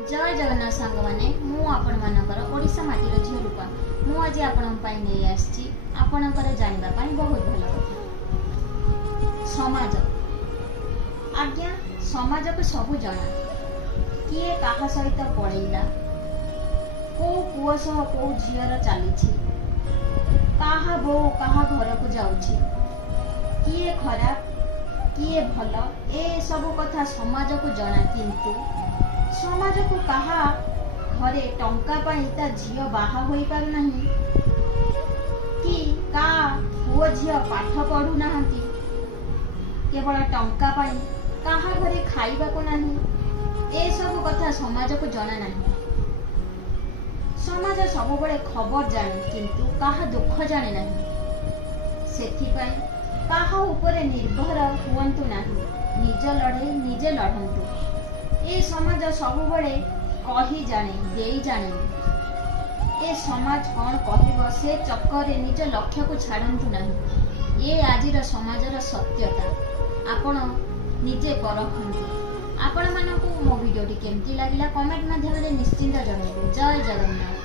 जय जगन्नाथ सांग मैंने मुझर ओडिशा माटीर झील रूपा मुझे नहीं आसी आपणकर जानवाई बहुत भल कथा समाज आज्ञा समाज को सब जना किए क्या सहित पड़ेगा कौ पुओ सह कौ झीर चली क्या बो क्या घर को जाऊँ किए खराब किए भल ए सब कथा समाज को जना किंतु समाज को कहा घरे टंका पाई ता झियो बाहा होई पार नहीं कि का पुओ झियो पाठ पढ़ू नाहंती केवल टंका पाई कहा घरे खाइबा को नहीं ए सब कथा समाज को जना नहीं। समाज सब बड़े खबर जाने किंतु कहा दुख जाने नहीं सेथिपाई कहा ऊपर निर्भर हुअंतु नहीं निज लड़े निजे लड़ंतु ए समाज सब बड़े कही जाने दे जाने ए समाज कौन कहब से चक्कर निज लक्ष्य को छाड़ंतु नहीं ये आजिर समाजर सत्यता आपण निजे परखंतु। आपण मानकु मो वीडियोटी केमती लागिला कमेंट माध्यम निश्चिंत जणाइबे। जय जगन्नाथ।